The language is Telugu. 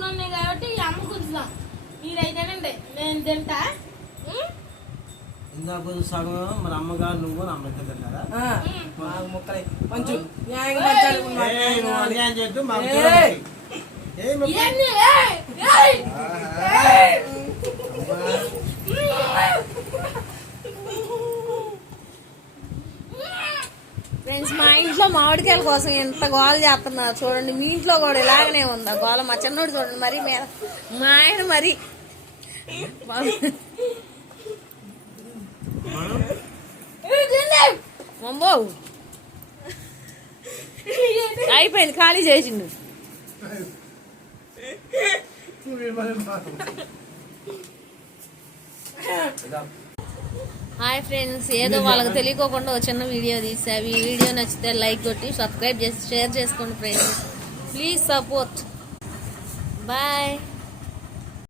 నూనె ఉన్నాయి కాబట్టి అమ్మ గుంచుదాం. మీరైతేనండి నేను తింటా. ఇందాక సగం మన అమ్మగారు నువ్వు నా అమ్మ తింటారా ముక్కలే కొంచెం న్యాయం చేద్దు మాకు ఫ్రెండ్స్, మా ఇంట్లో మామిడికాయల కోసం ఎంత గోల చేస్తున్నారు చూడండి. మీ ఇంట్లో కూడా ఇలాగనే ఉందా గోల? మా చిన్నోడు చూడండి మరి మీద, మా ఆయన మరి అమ్మో అయిపోయింది, ఖాళీ చేసిండు. హాయ్ ఫ్రెండ్స్, ఏదో వాళ్ళకి తెలియకోకుండా ఒక చిన్న వీడియో తీసా. ఈ వీడియో నచ్చితే లైక్ కొట్టి సబ్స్క్రైబ్ చేసి షేర్ చేసుకోండి ఫ్రెండ్స్. Please support. బాయ్.